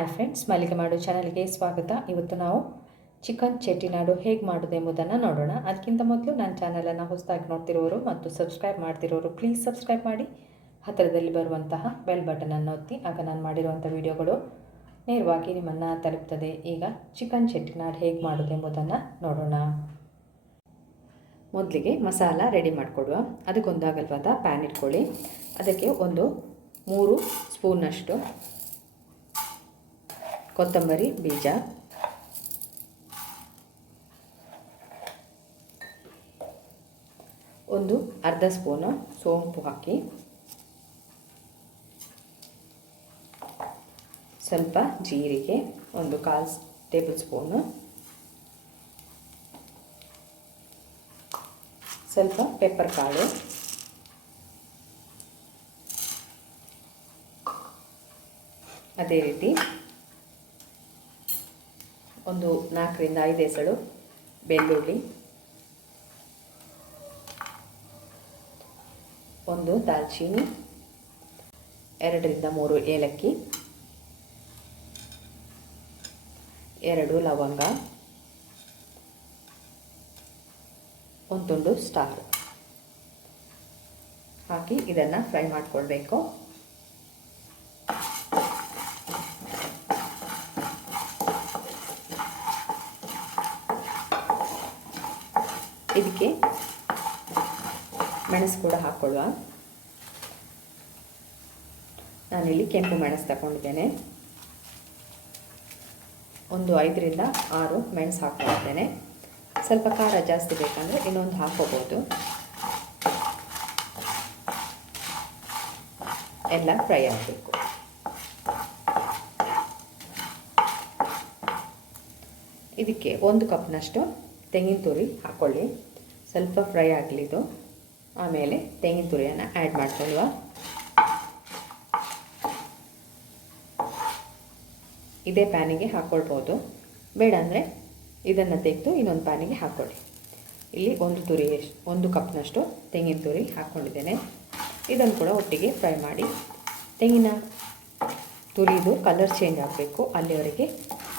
Hi friends, ಮಲ್ಲಿಗೆಮಾಡು ಚಾನಲ್ಗೆ ಸ್ವಾಗತ. ಇವತ್ತು ನಾವು ಚಿಕನ್ ಚೆಟ್ಟಿನಾಡು ಹೇಗೆ ಮಾಡೋದು ಎಂಬುದನ್ನು ನೋಡೋಣ. ಅದಕ್ಕಿಂತ ಮೊದಲು ನನ್ನ ಚಾನಲನ್ನು ಹೊಸದಾಗಿ ನೋಡ್ತಿರೋರು ಮತ್ತು ಸಬ್ಸ್ಕ್ರೈಬ್ ಮಾಡ್ತಿರೋರು ಪ್ಲೀಸ್ ಸಬ್ಸ್ಕ್ರೈಬ್ ಮಾಡಿ, ಹತ್ತಿರದಲ್ಲಿ ಬರುವಂತಹ ಬೆಲ್ ಬಟನನ್ನು ಒತ್ತಿ. ಆಗ ನಾನು ಮಾಡಿರುವಂಥ ವಿಡಿಯೋಗಳು ನೇರವಾಗಿ ನಿಮ್ಮನ್ನು ತಲುಪ್ತದೆ. ಈಗ ಚಿಕನ್ ಚೆಟ್ಟಿನಾಡು ಹೇಗೆ ಮಾಡೋದು ಎಂಬುದನ್ನು ನೋಡೋಣ. ಮೊದಲಿಗೆ ಮಸಾಲ ರೆಡಿ ಮಾಡಿಕೊಡುವ. ಅದಕ್ಕೊಂದು ಅಗಲವಾದ ಪ್ಯಾನ್ ಇಟ್ಕೊಳ್ಳಿ. ಅದಕ್ಕೆ ಒಂದು 3 ಸ್ಪೂನಷ್ಟು ಕೊತ್ತಂಬರಿ ಬೀಜ, ಒಂದು ಅರ್ಧ ಸ್ಪೂನು ಸೋಂಪು ಹಾಕಿ, ಸ್ವಲ್ಪ ಜೀರಿಗೆ, ಒಂದು 1/4 ಟೇಬಲ್ ಸ್ಪೂನು, ಸ್ವಲ್ಪ ಪೆಪ್ಪರ್ ಕಾಳು, ಅದೇ ರೀತಿ ಒಂದು 4 ರಿಂದ 5 ಎಸಳು ಬೆಳ್ಳುಳ್ಳಿ, ಒಂದು ದಾಲ್ಚೀನಿ, 2 ರಿಂದ 3 ಏಲಕ್ಕಿ, 2 ಲವಂಗ, ಒಂದು ತುಂಡು ಸ್ಟಾರ್ ಹಾಕಿ ಇದನ್ನು ಫ್ರೈ ಮಾಡಿಕೊಳ್ಬೇಕು. ಇದಕ್ಕೆ ಮೆಣಸು ಕೂಡ ಹಾಕ್ಕೊಳ್ಳುವ. ನಾನಿಲ್ಲಿ ಕೆಂಪು ಮೆಣಸು ತಗೊಂಡಿದ್ದೇನೆ. ಒಂದು 5 ರಿಂದ 6 ಮೆಣಸು ಹಾಕ್ಕೊಂಡಿದ್ದೇನೆ. ಸ್ವಲ್ಪ ಖಾರ ಜಾಸ್ತಿ ಬೇಕಂದರೆ ಇನ್ನೊಂದು ಹಾಕೋಬೋದು. ಎಲ್ಲ ಫ್ರೈ ಆಗಬೇಕು. ಇದಕ್ಕೆ 1 ಕಪ್ನಷ್ಟು ತೆಂಗಿನ ತುರಿ ಹಾಕ್ಕೊಳ್ಳಿ. ಸ್ವಲ್ಪ ಫ್ರೈ ಆಗಲಿದ್ದು, ಆಮೇಲೆ ತೆಂಗಿನ ತುರಿಯನ್ನು ಆ್ಯಡ್ ಮಾಡ್ಕೊಳ್ಳುವ. ಇದೇ ಪ್ಯಾನಿಗೆ ಹಾಕ್ಕೊಳ್ಬೋದು, ಬೇಡ ಅಂದರೆ ಇದನ್ನು ತೆಗೆದು ಇನ್ನೊಂದು ಪ್ಯಾನಿಗೆ ಹಾಕ್ಕೊಳ್ಳಿ. ಇಲ್ಲಿ 1 ಕಪ್ನಷ್ಟು ತೆಂಗಿನ ತುರಿ ಹಾಕ್ಕೊಂಡಿದ್ದೇನೆ. ಇದನ್ನು ಕೂಡ ಒಟ್ಟಿಗೆ ಫ್ರೈ ಮಾಡಿ. ತೆಂಗಿನ ತುರಿದು ಕಲರ್ ಚೇಂಜ್ ಆಗಬೇಕು, ಅಲ್ಲಿವರೆಗೆ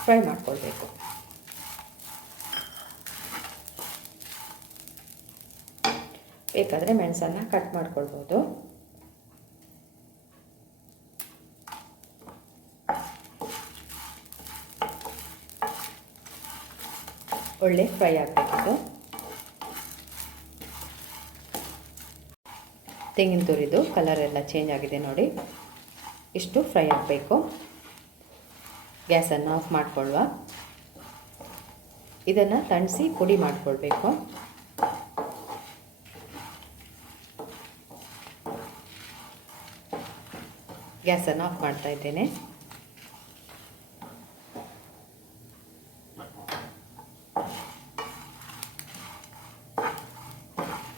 ಫ್ರೈ ಮಾಡಿಕೊಳ್ಬೇಕು. ಬೇಕಾದರೆ ಮೆಣಸನ್ನು ಕಟ್ ಮಾಡ್ಕೊಳ್ಬೋದು. ಒಳ್ಳೆ ಫ್ರೈ ಆಗಬೇಕಿತ್ತು. ತೆಂಗಿನ ತುರಿದು ಕಲರ್ ಎಲ್ಲ ಚೇಂಜ್ ಆಗಿದೆ ನೋಡಿ. ಇಷ್ಟು ಫ್ರೈ ಆಗಬೇಕು. ಗ್ಯಾಸನ್ನು ಆಫ್ ಮಾಡಿಕೊಳ್ಳುವ. ಇದನ್ನು ತಣಿಸಿ ಪುಡಿ ಮಾಡಿಕೊಳ್ಬೇಕು. ಗ್ಯಾಸನ್ನು ಆಫ್ ಮಾಡ್ತಾ ಇದ್ದೇನೆ.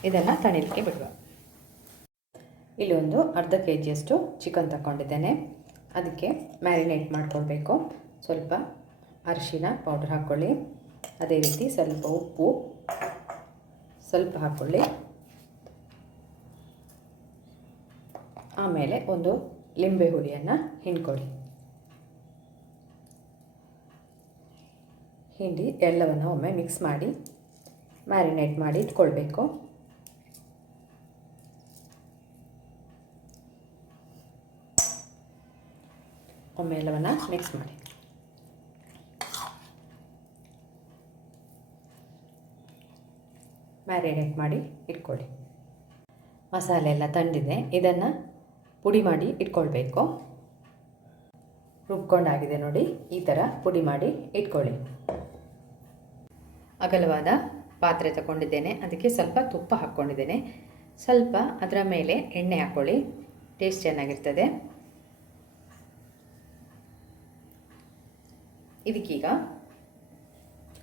ಇದನ್ನು ತಣಿಲಿಕ್ಕೆ ಬಿಡುವ. ಇಲ್ಲಿ ಒಂದು ಅರ್ಧ kg ಚಿಕನ್ ತಗೊಂಡಿದ್ದೇನೆ. ಅದಕ್ಕೆ ಮ್ಯಾರಿನೇಟ್ ಮಾಡ್ಕೊಳ್ಬೇಕು. ಸ್ವಲ್ಪ ಅರಿಶಿನ ಪೌಡರ್ ಹಾಕ್ಕೊಳ್ಳಿ. ಅದೇ ರೀತಿ ಸ್ವಲ್ಪ ಉಪ್ಪು ಸ್ವಲ್ಪ ಹಾಕ್ಕೊಳ್ಳಿ. ಆಮೇಲೆ ಒಂದು ಲಿಂಬೆ ಹುಳಿಯನ್ನು ಹಿಂಡ್ಕೊಳ್ಳಿ. ಹಿಂಡಿ ಎಲ್ಲವನ್ನು ಒಮ್ಮೆ ಮಿಕ್ಸ್ ಮಾಡಿ ಮ್ಯಾರಿನೇಟ್ ಮಾಡಿ ಇಟ್ಕೊಳ್ಬೇಕು. ಒಮ್ಮೆ ಎಲ್ಲವನ್ನು ಮಿಕ್ಸ್ ಮಾಡಿ. ಮ್ಯಾರಿನೇಟ್ ಮಾಡಿ ಇಟ್ಕೊಳ್ಳಿ. ಮಸಾಲೆ ಎಲ್ಲ ತಂದಿದೆ. ಇದನ್ನು ಪುಡಿ ಮಾಡಿ ಇಟ್ಕೊಳ್ಬೇಕು. ರುಬ್ಕೊಂಡಾಗಿದೆ ನೋಡಿ. ಈ ಥರ ಪುಡಿ ಮಾಡಿ ಇಟ್ಕೊಳ್ಳಿ. ಅಗಲವಾದ ಪಾತ್ರೆ ತಗೊಂಡಿದ್ದೇನೆ. ಅದಕ್ಕೆ ಸ್ವಲ್ಪ ತುಪ್ಪ ಹಾಕ್ಕೊಂಡಿದ್ದೇನೆ. ಸ್ವಲ್ಪ ಅದರ ಮೇಲೆ ಎಣ್ಣೆ ಹಾಕ್ಕೊಳ್ಳಿ, ಟೇಸ್ಟ್ ಚೆನ್ನಾಗಿರ್ತದೆ. ಇದಕ್ಕೀಗ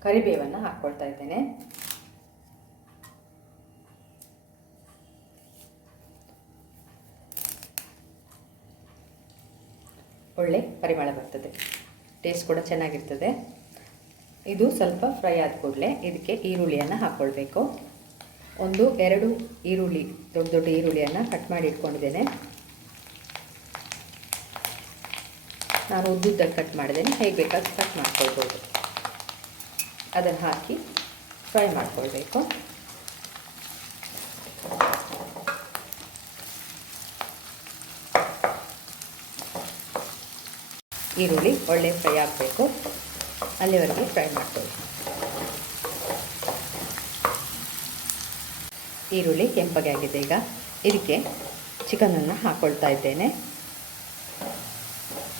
ಕರಿಬೇವನ್ನು ಹಾಕ್ಕೊಳ್ತಾ ಇದ್ದೇನೆ. ಒಳ್ಳೆ ಪರಿಮಳ ಬರ್ತದೆ, ಟೇಸ್ಟ್ ಕೂಡ ಚೆನ್ನಾಗಿರ್ತದೆ. ಇದು ಸ್ವಲ್ಪ ಫ್ರೈ ಆದ ಕೂಡಲೇ ಇದಕ್ಕೆ ಈರುಳ್ಳಿಯನ್ನು ಹಾಕ್ಕೊಳ್ಬೇಕು. 1-2 ಈರುಳ್ಳಿ, ದೊಡ್ಡ ಈರುಳ್ಳಿಯನ್ನು ಕಟ್ ಮಾಡಿ ಇಟ್ಕೊಂಡಿದ್ದೇನೆ. ನಾನು ಉದ್ದುದ್ದಾಗಿ ಕಟ್ ಮಾಡಿದ್ದೇನೆ, ಹೇಗೆ ಬೇಕಾದ್ರೂ ಕಟ್ ಮಾಡ್ಕೊಳ್ಬೋದು. ಅದನ್ನು ಹಾಕಿ ಫ್ರೈ ಮಾಡ್ಕೊಳ್ಬೇಕು. ಈರುಳ್ಳಿ ಒಳ್ಳೆ ಫ್ರೈ ಆಗಬೇಕು, ಅಲ್ಲಿವರೆಗೆ ಫ್ರೈ ಮಾಡ್ಕೊಳ್ಳಿ. ಈರುಳ್ಳಿ ಕೆಂಪಗೆ ಆಗಿದೆ. ಈಗ ಇದಕ್ಕೆ ಚಿಕನನ್ನು ಹಾಕ್ಕೊಳ್ತಾ ಇದ್ದೇನೆ.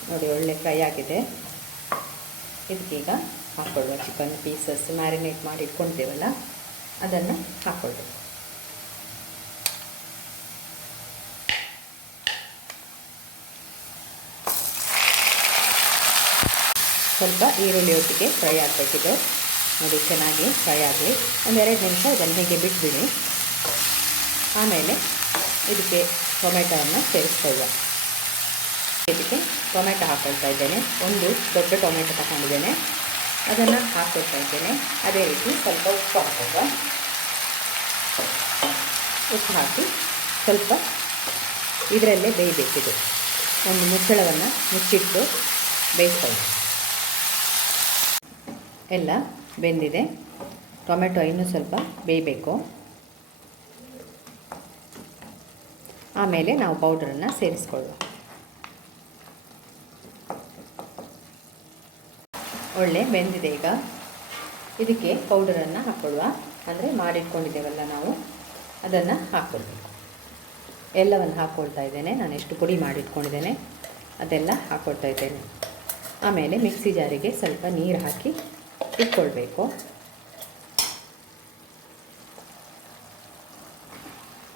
ನೋಡಿ, ಒಳ್ಳೆ ಫ್ರೈ ಆಗಿದೆ. ಇದಕ್ಕೀಗ ಹಾಕ್ಕೊಳ್ಳುವ ಚಿಕನ್ ಪೀಸಸ್ ಮ್ಯಾರಿನೇಟ್ ಮಾಡಿ ಇಟ್ಕೊಳ್ತೀವಲ್ಲ ಅದನ್ನು ಹಾಕ್ಕೊಳ್ಬೇಕು. ಸ್ವಲ್ಪ ಈರುಳ್ಳಿ ಒಟ್ಟಿಗೆ ಫ್ರೈ ಆಗಬೇಕಿದೆ. ನೋಡಿ, ಚೆನ್ನಾಗಿ ಫ್ರೈ ಆಗಲಿ. 1-2 ನಿಮಿಷ ಇದನ್ನು ಹೀಗೆ ಬಿಟ್ಬಿಡಿ. ಆಮೇಲೆ ಇದಕ್ಕೆ ಟೊಮೆಟೊವನ್ನು ಸೇರಿಸ್ಕೊಳ್ಳುವ. ಇದಕ್ಕೆ ಟೊಮೆಟೊ ಹಾಕ್ಕೊಳ್ತಾ ಇದ್ದೇನೆ. ಒಂದು ದೊಡ್ಡ ಟೊಮೆಟೊ ತಗೊಂಡಿದ್ದೇನೆ, ಅದನ್ನು ಹಾಕ್ಕೊಳ್ತಾ ಇದ್ದೇನೆ. ಅದೇ ರೀತಿ ಸ್ವಲ್ಪ ಉಪ್ಪು ಹಾಕುವ. ಉಪ್ಪು ಹಾಕಿ ಸ್ವಲ್ಪ ಇದರಲ್ಲೇ ಬೇಯಬೇಕಿದೆ. ಒಂದು ಮುಚ್ಚಳವನ್ನು ಮುಚ್ಚಿಟ್ಟು ಬೇಯಿಸ್ಕೊಳ್ಳಿ. ಎಲ್ಲ ಬೆಂದಿದೆ. ಟೊಮೆಟೊ ಇನ್ನೂ ಸ್ವಲ್ಪ ಬೇಯಬೇಕು. ಆಮೇಲೆ ನಾವು ಪೌಡರನ್ನು ಸೇರಿಸ್ಕೊಳ್ಳುವ. ಒಳ್ಳೆ ಬೆಂದಿದೆ. ಈಗ ಇದಕ್ಕೆ ಪೌಡರನ್ನು ಹಾಕ್ಕೊಳ್ಳುವ. ಅಂದರೆ ಮಾಡಿಟ್ಕೊಂಡಿದ್ದೇವಲ್ಲ ನಾವು, ಅದನ್ನು ಹಾಕ್ಕೊಳ್ಬೇಕು. ಎಲ್ಲವನ್ನು ಹಾಕ್ಕೊಳ್ತಾ ಇದ್ದೇನೆ. ನಾನು ಎಷ್ಟು ಪುಡಿ ಮಾಡಿಟ್ಕೊಂಡಿದ್ದೇನೆ ಅದೆಲ್ಲ ಹಾಕ್ಕೊಳ್ತಾ ಇದ್ದೇನೆ. ಆಮೇಲೆ ಮಿಕ್ಸಿ ಜಾರಿಗೆ ಸ್ವಲ್ಪ ನೀರು ಹಾಕಿ ಇಟ್ಕೊಳ್ಬೇಕು.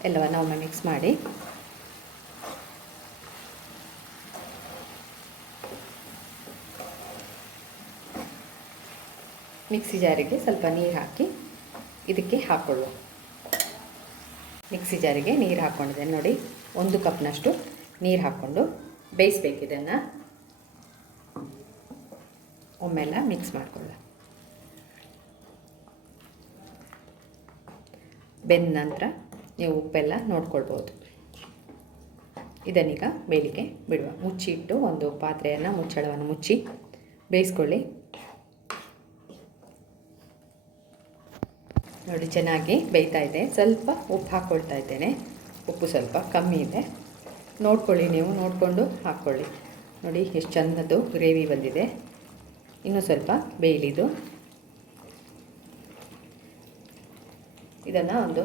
ಎಲ್ಲವನ್ನು ಒಮ್ಮೆ ಮಿಕ್ಸ್ ಮಾಡಿ ಮಿಕ್ಸಿ ಜಾರಿಗೆ ಸ್ವಲ್ಪ ನೀರು ಹಾಕಿ ಇದಕ್ಕೆ ಹಾಕ್ಕೊಳ್ಳುವ. ಮಿಕ್ಸಿ ಜಾರಿಗೆ ನೀರು ಹಾಕ್ಕೊಂಡಿದ್ದೇನೆ. ನೋಡಿ, 1 ಕಪ್ನಷ್ಟು ನೀರು ಹಾಕ್ಕೊಂಡು ಬೇಯಿಸ್ಬೇಕು. ಇದನ್ನು ಒಮ್ಮೆಲ್ಲ ಮಿಕ್ಸ್ ಮಾಡಿಕೊಳ್ಳ. ಬೆಂದ ನಂತರ ನೀವು ಉಪ್ಪೆಲ್ಲ ನೋಡ್ಕೊಳ್ಬೋದು. ಇದನ್ನೀಗ ಬೇಯಲಿಕ್ಕೆ ಬಿಡುವ. ಮುಚ್ಚಿಟ್ಟು ಒಂದು ಪಾತ್ರೆಯನ್ನು ಮುಚ್ಚಳವನ್ನು ಮುಚ್ಚಿ ಬೇಯಿಸ್ಕೊಳ್ಳಿ. ನೋಡಿ, ಚೆನ್ನಾಗಿ ಬೇಯ್ತಾ ಇದೆ. ಸ್ವಲ್ಪ ಉಪ್ಪು ಹಾಕ್ಕೊಳ್ತಾ ಇದ್ದೇನೆ. ಉಪ್ಪು ಸ್ವಲ್ಪ ಕಮ್ಮಿ ಇದೆ, ನೋಡ್ಕೊಳ್ಳಿ. ನೀವು ನೋಡಿಕೊಂಡು ಹಾಕ್ಕೊಳ್ಳಿ. ನೋಡಿ, ಎಷ್ಟು ಚೆಂದದ್ದು ಗ್ರೇವಿ ಬಂದಿದೆ. ಇನ್ನೂ ಸ್ವಲ್ಪ ಬೇಯಲಿದು. ಇದನ್ನು ಒಂದು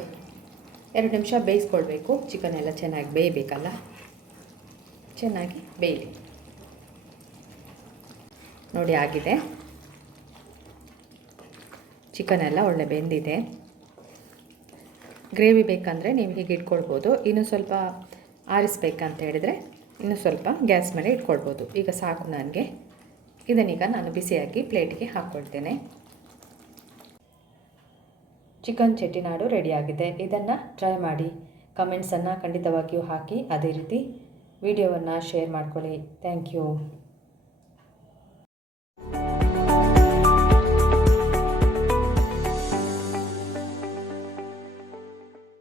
2 ನಿಮಿಷ ಬೇಯಿಸ್ಕೊಳ್ಬೇಕು. ಚಿಕನ್ ಎಲ್ಲ ಚೆನ್ನಾಗಿ ಬೇಯಬೇಕಲ್ಲ, ಚೆನ್ನಾಗಿ ಬೇಯಲಿ. ನೋಡಿ, ಆಗಿದೆ. ಚಿಕನ್ ಎಲ್ಲ ಒಳ್ಳೆ ಬೆಂದಿದೆ. ಗ್ರೇವಿ ಬೇಕಂದರೆ ನೀವು ಹೀಗೆ ಇಟ್ಕೊಳ್ಬೋದು. ಇನ್ನೂ ಸ್ವಲ್ಪ ಆರಿಸ್ಬೇಕಂತ ಹೇಳಿದರೆ ಇನ್ನೂ ಸ್ವಲ್ಪ ಗ್ಯಾಸ್ ಮೇಲೆ ಇಟ್ಕೊಳ್ಬೋದು. ಈಗ ಸಾಕು ನನಗೆ. ಇದನ್ನೀಗ ನಾನು ಬಿಸಿಯಾಗಿ ಪ್ಲೇಟಿಗೆ ಹಾಕ್ಕೊಳ್ತೇನೆ. ಚಿಕನ್ ಚೆಟ್ಟಿನಾಡು ರೆಡಿಯಾಗಿದೆ. ಇದನ್ನು ಟ್ರೈ ಮಾಡಿ. ಕಮೆಂಟ್ಸನ್ನು ಖಂಡಿತವಾಗಿಯೂ ಹಾಕಿ. ಅದೇ ರೀತಿ ವಿಡಿಯೋವನ್ನು ಶೇರ್ ಮಾಡ್ಕೊಳ್ಳಿ. Thank you.